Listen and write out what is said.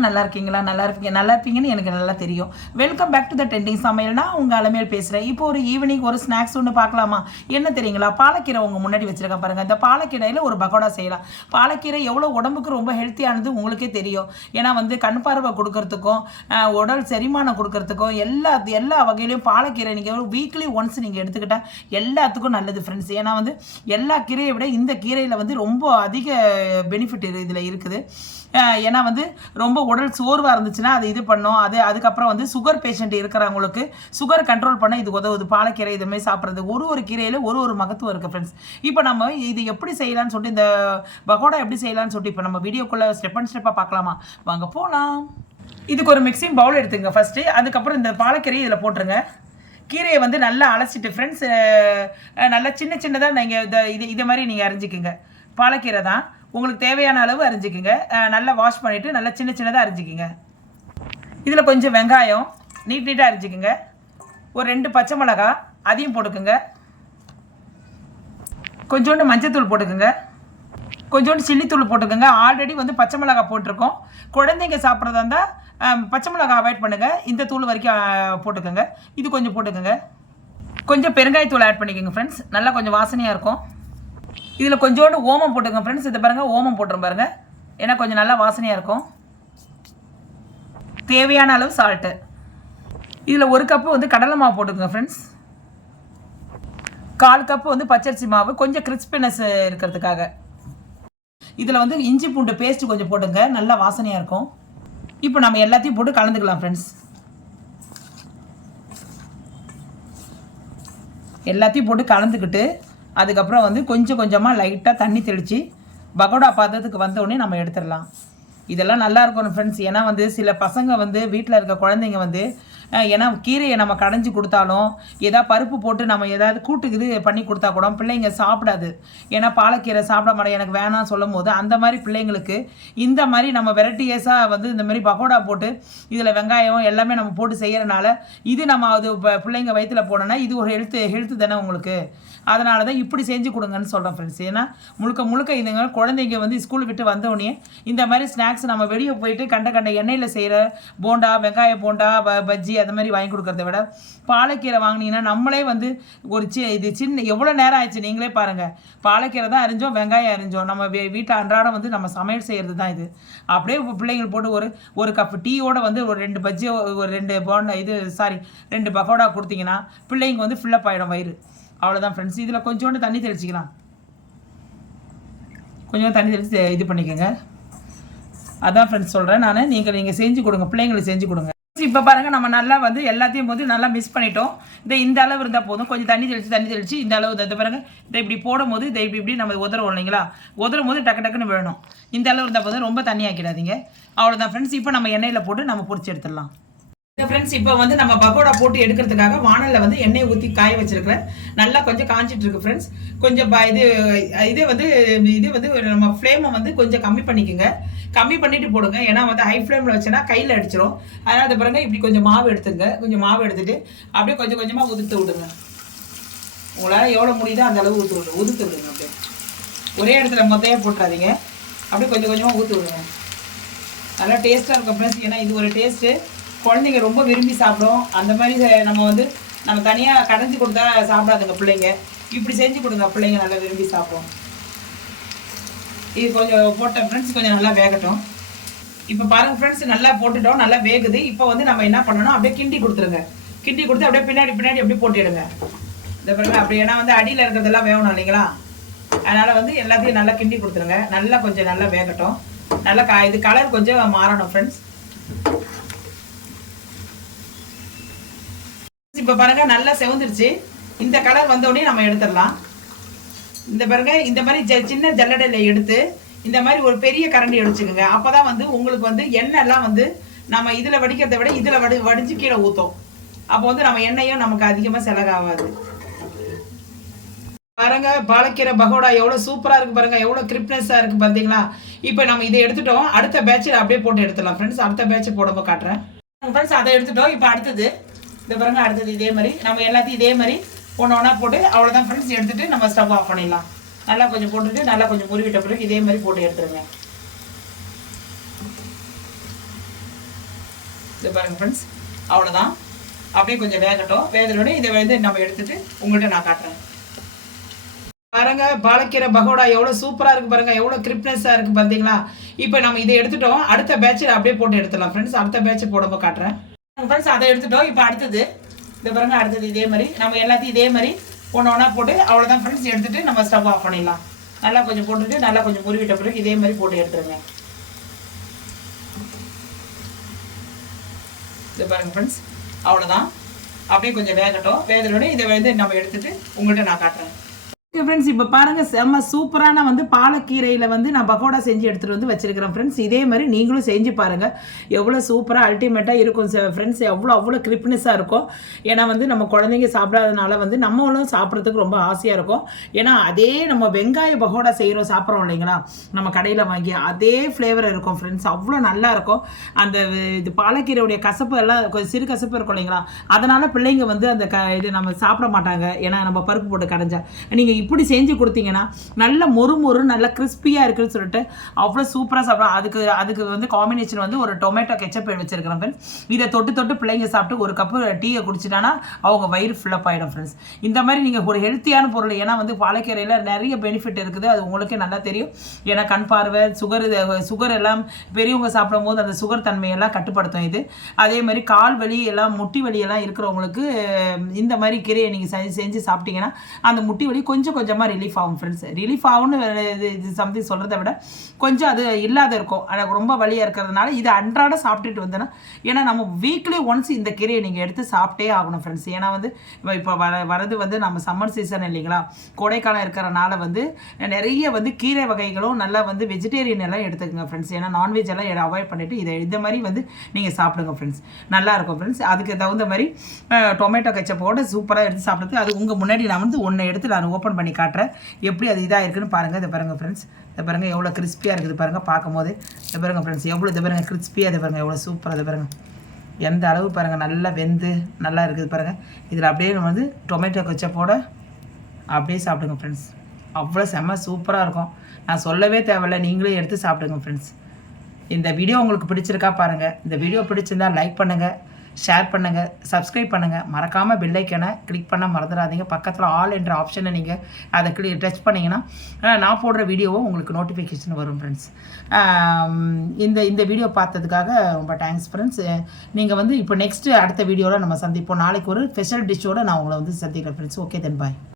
நல்லா இருக்கீங்களா நல்லா இருப்பீங்க நல்லா இருப்பீங்கன்னு எனக்கு நல்லா தெரியும். Welcome back to the trending சமையல்னா உங்கள் அலமையில் பேசுகிறேன் இப்போ ஒரு ஈவினிங் ஒரு ஸ்நாக்ஸ் ஒன்று பார்க்கலாமா? என்ன தெரியுங்களா? பாலக்கீரை உங்கள் முன்னாடி வச்சுருக்கேன் பாருங்கள் இந்த பாலக்கீரையில் ஒரு பகோடா செய்யலாம். பாலக்கீரை எவ்வளோ உடம்புக்கு ரொம்ப ஹெல்த்தியானது உங்களுக்கே தெரியும். ஏன்னா வந்து கண் பார்வை கொடுக்கறதுக்கும் உடல் செரிமானம் கொடுக்கறதுக்கும் எல்லா எல்லா வகையிலையும் பாலக்கீரை நீங்கள் வீக்லி ஒன்ஸ் நீங்கள் எடுத்துக்கிட்டால் எல்லாத்துக்கும் நல்லது ஃப்ரெண்ட்ஸ் ஏன்னா வந்து எல்லா கீரையை விட இந்த கீரையில் வந்து ரொம்ப அதிக பெனிஃபிட் இதில் இருக்குது. ஏன்னா வந்து ரொம்ப உடல் சோர்வாக இருந்துச்சுன்னா அது இது பண்ணும். அது அதுக்கப்புறம் வந்து சுகர் பேஷண்ட் இருக்கிறவங்களுக்கு சுகர் கண்ட்ரோல் பண்ண இது உதவுது. பாலக்கீரை இது சாப்பிட்றது. ஒரு ஒரு கீரையில் ஒரு ஒரு மகத்துவம் இருக்குது ஃப்ரெண்ட்ஸ் இப்போ நம்ம இது எப்படி செய்யலாம்னு சொல்லிட்டு இந்த பகோடா எப்படி செய்யலாம்னு சொல்லிட்டு இப்போ நம்ம வீடியோக்குள்ளே ஸ்டெப் அண்ட் ஸ்டெப்பாக பார்க்கலாமா? வாங்க போகலாம் இதுக்கு ஒரு மிக்சிங் பவுல் எடுத்துங்க ஃபஸ்ட்டு அதுக்கப்புறம் இந்த பாலக்கீரையை இதில் போட்டுருங்க. கீரையை வந்து நல்லா அலசிட்டு ஃப்ரெண்ட்ஸ் நல்லா சின்ன சின்னதாக நீங்கள் இதை இது இதை மாதிரி நீங்கள் அரிஞ்சிக்கோங்க. பாலக்கீரை தான். உங்களுக்கு தேவையான அளவு அரிஞ்சிக்கோங்க. நல்லா வாஷ் பண்ணிவிட்டு நல்லா சின்ன சின்னதாக அரிஞ்சிக்கோங்க. இதில் கொஞ்சம் வெங்காயம் நீட் நீட்டாக அரிஞ்சிக்கோங்க. ஒரு ரெண்டு பச்சை மிளகா அதையும் போட்டுக்கோங்க. கொஞ்சோண்டு மஞ்சத்தூள் போட்டுக்கோங்க. கொஞ்சோண்டு சில்லித்தூள் போட்டுக்கோங்க. ஆல்ரெடி வந்து பச்சை மிளகா போட்டிருக்கோம். குழந்தைங்க சாப்பிட்றதா இருந்தால் பச்சை மிளகா அவாய்ட் பண்ணுங்கள் இந்த தூள் வரைக்கும் போட்டுக்கோங்க. இது கொஞ்சம் போட்டுக்கோங்க. கொஞ்சம் பெருங்காயத்தூள் ஆட் பண்ணிக்கோங்க ஃப்ரெண்ட்ஸ் நல்லா கொஞ்சம் வாசனையாக இருக்கும். இதில் கொஞ்சோண்டு ஓமம் போட்டுக்கோங்க ஃப்ரெண்ட்ஸ் இதை பாருங்கள் ஓமம் போட்டுரும் பாருங்கள் ஏன்னா கொஞ்சம் நல்லா வாசனையாக இருக்கும். தேவையான அளவு சால்ட்டு இதில் ஒரு கப்பு வந்து கடலை மாவு போட்டுக்கோங்க ஃப்ரெண்ட்ஸ் கால் கப்பு வந்து பச்சரிசி மாவு கொஞ்சம் கிறிஸ்பினஸ் இருக்கிறதுக்காக. இதில் வந்து இஞ்சி பூண்டு பேஸ்ட்டு கொஞ்சம் போட்டுங்க நல்லா வாசனையாக இருக்கும். இப்போ நம்ம எல்லாத்தையும் போட்டு கலந்துக்கலாம் ஃப்ரெண்ட்ஸ் எல்லாத்தையும் போட்டு கலந்துக்கிட்டு அதுக்கப்புறம் வந்து கொஞ்சம் கொஞ்சமாக லைட்டாக தண்ணி தெளித்து பகோடா பாத்திரத்துக்கு வந்தோடனே நம்ம எடுத்துடலாம். இதெல்லாம் நல்லா இருக்கணும் ஃப்ரெண்ட்ஸ் ஏன்னா வந்து சில பசங்க வந்து வீட்டில் இருக்க குழந்தைங்க வந்து ஏன்னா கீரையை நம்ம கடைஞ்சி கொடுத்தாலும் ஏதாவது பருப்பு போட்டு நம்ம ஏதாவது கூட்டுக்கு இது பண்ணி கொடுத்தா கூட பிள்ளைங்க சாப்பிடாது. ஏன்னா பாலக்கீரை சாப்பிட மாட்டேன் எனக்கு வேணாம் சொல்லும் போது அந்த மாதிரி பிள்ளைங்களுக்கு இந்த மாதிரி நம்ம வெரைட்டியஸாக வந்து இந்த மாதிரி பகோடா போட்டு இதில் வெங்காயம் எல்லாமே நம்ம போட்டு செய்கிறனால இது நம்ம அது பிள்ளைங்க வயிற்றில் போனோன்னா இது ஒரு ஹெல்த்து ஹெல்த்து தானே உங்களுக்கு. அதனால தான் இப்படி செஞ்சு கொடுங்கன்னு சொல்கிறேன் ஃப்ரெண்ட்ஸ் ஏன்னா முழுக்க முழுக்க இதுங்க குழந்தைங்க வந்து ஸ்கூல் விட்டு வந்தோடனே இந்த மாதிரி ஸ்நாக்ஸ் நம்ம வெளியே போயிட்டு கண்ட கண்ட எண்ணெயில் செய்கிற போண்டா வெங்காய போண்டா ப பஜ்ஜி அந்த மாதிரி வாங்கி கொடுக்கறத விட பாலைக்கீரை வாங்கினீங்கன்னா நம்மளே வந்து ஒரு சி இது சின்ன எவ்வளோ நேரம் ஆயிடுச்சு நீங்களே பாருங்கள் பாலக்கீரை தான் அரிஞ்சோம் வெங்காயம் அரிஞ்சோம் நம்ம வீ அன்றாடம் வந்து நம்ம சமையல் செய்கிறது தான் இது. அப்படியே இப்போ பிள்ளைங்கள் போட்டு ஒரு ஒரு கப் டீயோட வந்து ஒரு ரெண்டு பஜ்ஜி ஒரு ரெண்டு போண்டா இது சாரி ரெண்டு பகோடா கொடுத்தீங்கன்னா பிள்ளைங்க வந்து ஃபில்லப் ஆகிடும் வயிறு. அவ்வளோதான் ஃப்ரெண்ட்ஸ் இதில் கொஞ்சோண்டு தண்ணி தெளிச்சிக்கலாம். கொஞ்சம் தண்ணி தெளித்து இது பண்ணிக்கோங்க. அதான் ஃப்ரெண்ட்ஸ் சொல்கிறேன் நான். நீங்கள் நீங்கள் செஞ்சு கொடுங்க. பிள்ளைங்களுக்கு செஞ்சு கொடுங்க. இப்போ பாருங்கள் நம்ம நல்லா வந்து எல்லாத்தையும் போது நல்லா மிஸ் பண்ணிட்டோம். இந்த இந்த அளவு இருந்தால் போதும். கொஞ்சம் தண்ணி தெளித்து தண்ணி தெளித்து இந்த அளவு இந்த பாருங்க. இதை இப்படி போடும்போது இதை இப்படி இப்படி நம்ம உதறோம் இல்லைங்களா? உதறும் போது டக்கு டக்குன்னு விழணும் இந்த அளவு இருந்தால் போதும். ரொம்ப தண்ணி ஆக்கிடாதீங்க. அவ்வளோதான் ஃப்ரெண்ட்ஸ் இப்போ நம்ம எண்ணெயில் போட்டு நம்ம பொரிச்சு எடுத்துடலாம். ஃப்ரெண்ட்ஸ் இப்போ வந்து நம்ம பகோடா போட்டு எடுக்கிறதுக்காக வானலில் வந்து எண்ணெய் ஊற்றி காய வச்சிருக்கிறேன். நல்லா கொஞ்சம் காஞ்சிட்டு இருக்கு ஃப்ரெண்ட்ஸ் கொஞ்சம் ப- இது இது வந்து இது வந்து நம்ம ஃப்ளேமை வந்து கொஞ்சம் கம்மி பண்ணிக்கோங்க. கம்மி பண்ணிட்டு போடுங்க. ஏன்னா வந்து ஹை ஃப்ளேமில் வச்சோன்னா கையில் அடிச்சிடும் அதனால் அது பாருங்க இப்படி கொஞ்சம் மாவு எடுத்துங்க. கொஞ்சம் மாவு எடுத்துட்டு அப்படியே கொஞ்சம் கொஞ்சமாக உதுத்து விடுங்க. உங்களால் எவ்வளோ முடியுதோ அந்த அளவு ஊற்று விடுங்க. உதுத்து விடுங்க அப்படியே. ஒரே இடத்துல மொத்தையே போட்டுறாதீங்க. அப்படியே கொஞ்சம் கொஞ்சமாக ஊற்று விடுங்க. நல்லா டேஸ்ட்டாக இருக்கும் ஃப்ரெண்ட்ஸ் ஏன்னா இது ஒரு டேஸ்ட்டு குழந்தைங்க ரொம்ப விரும்பி சாப்பிடும். அந்த மாதிரி நம்ம வந்து நம்ம தனியாக கடைஞ்சி கொடுத்தா சாப்பிடாதுங்க பிள்ளைங்க. இப்படி செஞ்சு கொடுங்க பிள்ளைங்க நல்லா விரும்பி சாப்பிடும். இது கொஞ்சம் போட்ட ஃப்ரெண்ட்ஸ் கொஞ்சம் நல்லா வேகட்டும். இப்போ பாருங்கள் ஃப்ரெண்ட்ஸ் நல்லா போட்டுட்டோம் நல்லா வேகுது. இப்போ வந்து நம்ம என்ன பண்ணணும்? அப்படியே கிண்டி கொடுத்துருங்க. கிண்டி கொடுத்து அப்படியே பின்னாடி பின்னாடி அப்படியே போட்டிடுங்க. இந்த பாருங்க அப்படி ஏன்னா வந்து அடியில் இருக்கிறதெல்லாம் வேகணும் இல்லைங்களா? அதனால் வந்து எல்லாத்தையும் நல்லா கிண்டி கொடுத்துருங்க. நல்லா கொஞ்சம் நல்லா வேகட்டும். நல்லா கா இது கலர் கொஞ்சம் மாறணும் ஃப்ரெண்ட்ஸ் இப்போ பாருங்க நல்லா செவந்துருச்சு. இந்த கலர் வந்தோடனே நம்ம எடுத்துடலாம். இந்த பாருங்க இந்த மாதிரி ஜ- சின்ன ஜல்லடையில் எடுத்து இந்த மாதிரி ஒரு பெரிய கரண்டி அடிச்சுக்கோங்க. அப்பதான் வந்து உங்களுக்கு வந்து எண்ணெய்லாம் வந்து நம்ம இதில் வடிக்கிறதை விட இதில் வடி வடிஞ்சு கீழே ஊற்றும் அப்போ வந்து நம்ம எண்ணெயும் நமக்கு அதிகமாக செலகாகாது பாருங்க பாலக்கீரை பகோடா எவ்வளோ சூப்பராக இருக்குது பாருங்க எவ்வளோ கிரிப்னஸாக இருக்குது பார்த்தீங்களா இப்போ நம்ம இதை எடுத்துட்டோம். அடுத்த பேட்சில் அப்படியே போட்டு எடுத்துடலாம். ஃப்ரெண்ட்ஸ் அடுத்த பேட்ச் போடும்போது காட்டுறேன். ஃப்ரெண்ட்ஸ் அதை எடுத்துட்டோம். இப்போ அடுத்தது இந்த பாருங்க அடுத்தது இதே மாதிரி. நம்ம எல்லாத்தையும் இதே மாதிரி ஒன்று ஒன்றா போட்டு அவ்வளோதான் ஃப்ரெண்ட்ஸ் எடுத்துட்டு நம்ம ஸ்டவ் ஆஃப் பண்ணிடலாம். நல்லா கொஞ்சம் போட்டுட்டு நல்லா கொஞ்சம் முறிவிட்ட பிறகு இதே மாதிரி போட்டு எடுத்துருங்க. இது பாருங்க ஃப்ரெண்ட்ஸ் அவ்வளோதான் அப்படியே கொஞ்சம் வேகட்டும். வேகத்தோட இதை வந்து நம்ம எடுத்துட்டு உங்கள்கிட்ட நான் காட்டுறேன். பாருங்க பாலக்கீரை பகோடா எவ்வளோ சூப்பராக இருக்குது பாருங்க. எவ்வளோ கிரிப்னஸாக இருக்குது பார்த்தீங்களா இப்போ நம்ம இதை எடுத்துட்டோம். அடுத்த பேட்சில் அப்படியே போட்டு எடுத்துடலாம் ஃப்ரெண்ட்ஸ் அடுத்த பேட்ச் போடும்போது காட்டுறேன். ஃப்ரெண்ட்ஸ் அதை எடுத்துட்டோம் இப்போ அடுத்தது. இந்த பாருங்க அடுத்தது இதே மாதிரி. நம்ம எல்லாத்தையும் இதே மாதிரி ஒன்று ஒன்றா போட்டு அவ்வளோதான் ஃப்ரெண்ட்ஸ் எடுத்துகிட்டு நம்ம ஸ்டவ் ஆஃப் பண்ணிடலாம். நல்லா கொஞ்சம் போட்டுட்டு நல்லா கொஞ்சம் முருவிட்ட பிறகு இதே மாதிரி போட்டு எடுத்துருங்க. இது பாருங்க ஃப்ரெண்ட்ஸ் அவ்வளோதான் அப்படியே கொஞ்சம் வேகட்டும். வேதனோட இதை வந்து நம்ம எடுத்துகிட்டு உங்கள்கிட்ட நான் காட்டுறேன். ஃப்ரெண்ட்ஸ் இப்போ பாருங்கள் செம்ம சூப்பரான வந்து பாலக்கீரையில் வந்து நான் பகோடா செஞ்சு எடுத்துகிட்டு வந்து வச்சிருக்கிறேன் ஃப்ரெண்ட்ஸ் இதே மாதிரி நீங்களும் செஞ்சு பாருங்கள் எவ்வளோ சூப்பராக அல்டிமேட்டாக இருக்கும் ஃப்ரெண்ட்ஸ் எவ்வளோ அவ்வளோ கிரிப்னஸாக இருக்கும். ஏன்னா வந்து நம்ம குழந்தைங்க சாப்பிடாதனால வந்து நம்மளும் சாப்பிட்றதுக்கு ரொம்ப ஆசையாக இருக்கும். ஏன்னா அதே நம்ம வெங்காய பகோடா செய்கிறோம் சாப்பிட்றோம் இல்லைங்களா? நம்ம கடையில் வாங்கி அதே ஃப்ளேவர் இருக்கும் ஃப்ரெண்ட்ஸ் அவ்வளோ நல்லா இருக்கும். அந்த இது பாலக்கீரையுடைய கசப்பு எல்லாம் கொஞ்சம் சிறு கசப்பு இருக்கும் இல்லைங்களா? அதனால் பிள்ளைங்க வந்து அந்த க இது நம்ம சாப்பிட மாட்டாங்க. ஏன்னா நம்ம பருப்பு போட்டு கடைஞ்சா. நீங்கள் இப்படி செஞ்சு கொடுத்தீங்கன்னா நல்ல மொறு மொறு நல்ல கிறிஸ்பியாக இருக்குன்னு சொல்லிட்டு அவ்வளோ சூப்பராக சாப்பிடலாம் அதுக்கு அதுக்கு வந்து காம்பினேஷன் வந்து ஒரு டொமேட்டோ கெச்சப் வச்சிருக்கிறேன் ஃப்ரெண்ட்ஸ் இதை தொட்டு தொட்டு பிள்ளைங்க சாப்பிட்டு ஒரு கப்பு டீயை குடிச்சிட்டானா அவங்க வயிறு ஃபில்லப் ஆகிடும் ஃப்ரெண்ட்ஸ் இந்த மாதிரி நீங்கள் ஒரு ஹெல்த்தியான பொருள் ஏன்னா வந்து பாலக்கீரையில் நிறைய பெனிஃபிட் இருக்குது. அது உங்களுக்கே நல்லா தெரியும். ஏன்னா கண் பார்வை சுகர் சுகர் எல்லாம் பெரியவங்க சாப்பிடும் போது அந்த சுகர் தன்மையெல்லாம் கட்டுப்படுத்தும் இது. அதே மாதிரி கால் வலி எல்லாம் முட்டி வலி எல்லாம் இருக்கிறவங்களுக்கு இந்த மாதிரி கீரையை நீங்கள் செஞ்சு செஞ்சு சாப்பிட்டீங்கன்னா அந்த முட்டி வலி கொஞ்சம் கொஞ்சமாக ரிலீஃப் ஆகும் ஃப்ரெண்ட்ஸ் ரிலீஃப் ஆகும்னு இது இது சம்திங் சொல்கிறத விட கொஞ்சம் அது இல்லாத இருக்கும். எனக்கு ரொம்ப வழியாக இருக்கிறதுனால இது அன்றாட சாப்பிட்டுட்டு வந்தேன்னா ஏன்னா நம்ம வீக்லி ஒன்ஸ் இந்த கீரையை நீங்கள் எடுத்து சாப்பிட்டே ஆகணும் ஃப்ரெண்ட்ஸ் ஏன்னா வந்து இப்போ வர வரது வந்து நம்ம சம்மர் சீசன் இல்லைங்களா? கோடைக்காலம் இருக்கிறனால வந்து நிறைய வந்து கீரை வகைகளும் நல்லா வந்து வெஜிடேரியன் எல்லாம் எடுத்துக்கோங்க ஃப்ரெண்ட்ஸ் ஏன்னா நான்வெஜ் எல்லாம் அவாய்ட் பண்ணிவிட்டு இதை இந்த மாதிரி வந்து நீங்கள் சாப்பிடுங்க ஃப்ரெண்ட்ஸ் நல்லா இருக்கும் ஃப்ரெண்ட்ஸ் அதுக்கு தகுந்த மாதிரி டொமேட்டோ கச்சப்போட சூப்பராக எடுத்து சாப்பிட்றது. அது உங்கள் முன்னாடி நான் வந்து ஒன்று எடுத்து நான் ஓப்பன் பண்ணி பண்ணி காட்டுறேன். எப்படி அது இதாக இருக்குன்னு பாருங்கள் இதை பாருங்கள் ஃப்ரெண்ட்ஸ் இதை பாருங்கள் எவ்வளோ கிறிஸ்பியாக இருக்குது பாருங்கள் பார்க்கும்போது. இதை பாருங்கள் ஃப்ரெண்ட்ஸ் எவ்வளோ இதை பாருங்கள் கிறிஸ்பியாக இதை பாருங்கள் எவ்வளோ சூப்பராக இதை பாருங்கள் எந்த அளவு பாருங்கள் நல்லா வெந்து நல்லா இருக்குது பாருங்கள் இதில் அப்படியே வந்து டொமேட்டோ கச்சப்போட அப்படியே சாப்பிடுங்க ஃப்ரெண்ட்ஸ் அவ்வளோ செம்ம சூப்பராக இருக்கும். நான் சொல்லவே தேவையில்ல. நீங்களே எடுத்து சாப்பிடுங்க ஃப்ரெண்ட்ஸ் இந்த வீடியோ உங்களுக்கு பிடிச்சிருக்கா பாருங்கள் இந்த வீடியோ பிடிச்சிருந்தா லைக் பண்ணுங்கள் ஷேர் பண்ணுங்கள் சப்ஸ்கிரைப் பண்ணுங்கள் மறக்காமல் பெல்லைக்கனை கிளிக் பண்ண மறந்துடாதீங்க. பக்கத்தில் ஆல் என்ற ஆப்ஷனை நீங்கள் அதை கிளி டச் பண்ணிங்கன்னா நான் போடுற வீடியோவும் உங்களுக்கு நோட்டிஃபிகேஷன் வரும் ஃப்ரெண்ட்ஸ் இந்த இந்த வீடியோ பார்த்ததுக்காக ரொம்ப தேங்க்ஸ் ஃப்ரெண்ட்ஸ் நீங்கள் வந்து இப்போ நெக்ஸ்ட்டு அடுத்த வீடியோவில் நம்ம சந்திப்போம். நாளைக்கு ஒரு ஸ்பெஷல் டிஷ்ஷோடு நான் உங்களை வந்து சந்திக்கிறேன் ஃப்ரெண்ட்ஸ் ஓகே தென் பாய்